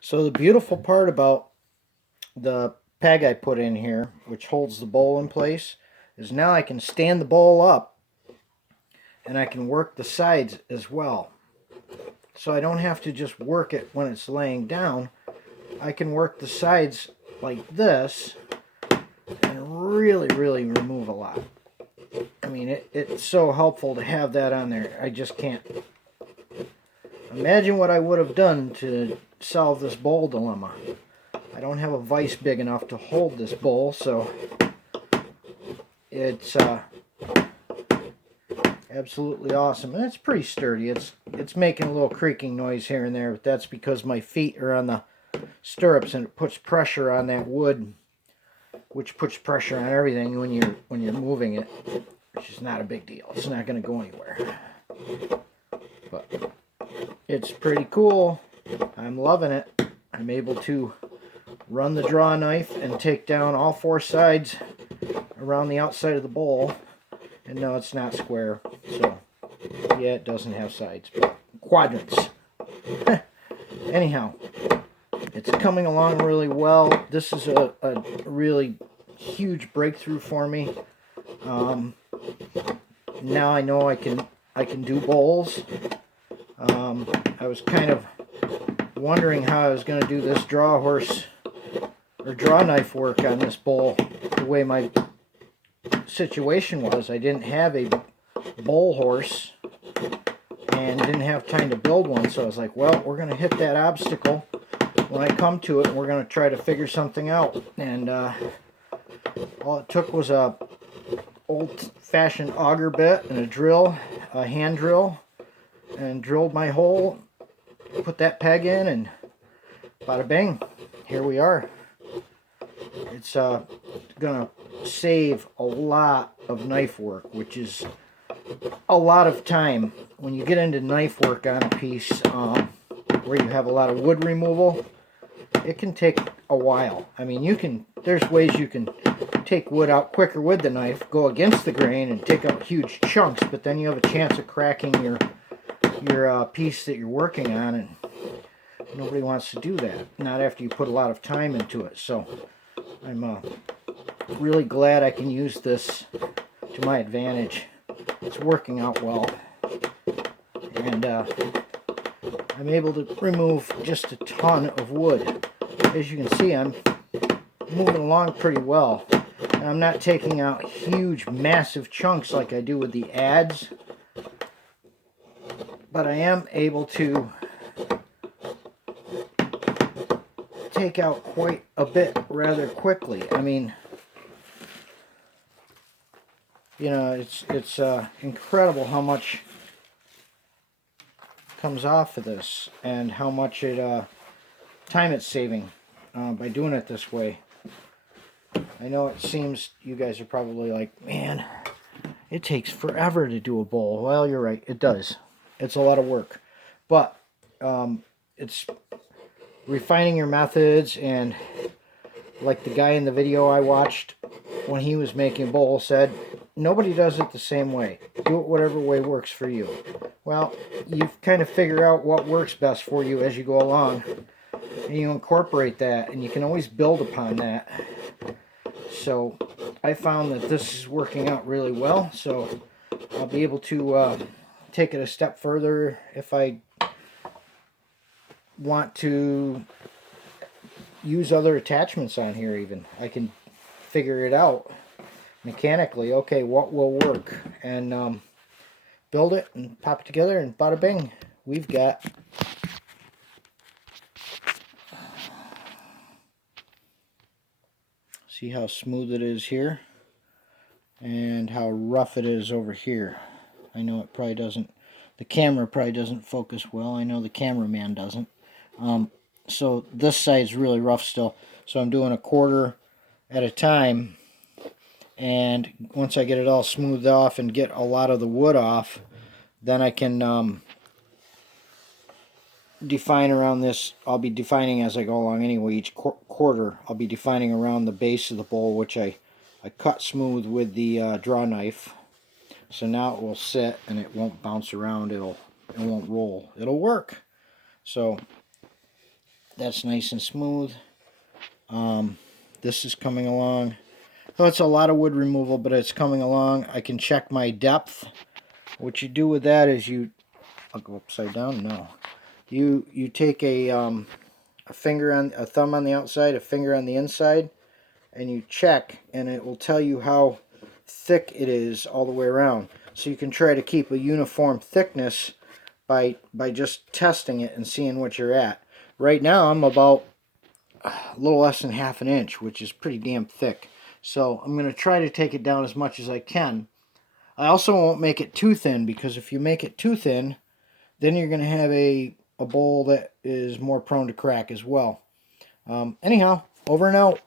So the beautiful part about the peg I put in here, which holds the bowl in place, is now I can stand the bowl up and I can work the sides as well. So I don't have to just work it when it's laying down. I can work the sides like this and really remove a lot. I mean, it's so helpful to have that on there. I just can't imagine what I would have done to solve this bowl dilemma. I don't have a vise big enough to hold this bowl, so it's absolutely awesome. And it's pretty sturdy. It's making a little creaking noise here and there, but that's because my feet are on the stirrups and it puts pressure on that wood, which puts pressure on everything when you're moving it, which is not a big deal. It's not going to go anywhere. But it's pretty cool. I'm loving it. I'm able to run the draw knife and take down all four sides around the outside of the bowl. And no, it's not square, so yeah, it doesn't have sides, but quadrants. Anyhow, it's coming along really well. This is a really huge breakthrough for me. Now I know I can do bowls. I was kind of wondering how I was going to do this draw horse or draw knife work on this bowl. The way my situation was, I didn't have a bowl horse and didn't have time to build one, so I was like, well, we're going to hit that obstacle when I come to it, and we're going to try to figure something out. And all it took was a old-fashioned auger bit and a drill, a hand drill, and drilled my hole, put that peg in, and bada bing, here we are. It's going to save a lot of knife work, which is a lot of time. When you get into knife work on a piece where you have a lot of wood removal, it can take a while. I mean, there's ways you can take wood out quicker with the knife, go against the grain and take out huge chunks, but then you have a chance of cracking your piece that you're working on, and nobody wants to do that, not after you put a lot of time into it. So I'm really glad I can use this to my advantage. It's working out well, and I'm able to remove just a ton of wood. As you can see, I'm moving along pretty well. And I'm not taking out huge, massive chunks like I do with the adze, but I am able to take out quite a bit rather quickly. I mean, you know, it's incredible how much comes off of this and how much time it's saving by doing it this way. I know it seems you guys are probably like, man, it takes forever to do a bowl. Well, you're right, it does. It's a lot of work, but it's refining your methods, and like the guy in the video I watched when he was making a bowl said, nobody does it the same way. Do it whatever way works for you. Well, you kind of figure out what works best for you as you go along, and you incorporate that, and you can always build upon that. So I found that this is working out really well, so I'll be able to take it a step further if I want to use other attachments on here. Even I can figure it out mechanically. Okay, what will work, and build it and pop it together, and bada bing, we've got see how smooth it is here and how rough it is over here. I know it probably doesn't, the camera probably doesn't focus well. I know the cameraman doesn't. So this side's really rough still. So I'm doing a quarter at a time, and once I get it all smoothed off and get a lot of the wood off, then I can define around this. I'll be defining as I go along anyway. Each quarter I'll be defining around the base of the bowl, which I cut smooth with the draw knife. So now it will sit and it won't bounce around. It won't roll. It'll work. So That's nice and smooth. This is coming along. So it's a lot of wood removal, but it's coming along. I can check my depth. What you do with that is I'll go upside down. No, you take a thumb on the outside, a finger on the inside, and you check, and it will tell you how thick it is all the way around. So you can try to keep a uniform thickness by just testing it and seeing what you're at. Right now I'm about a little less than half an inch, which is pretty damn thick. So I'm going to try to take it down as much as I can. I also won't make it too thin, because if you make it too thin, then you're going to have a bowl that is more prone to crack as well. Anyhow, over and out.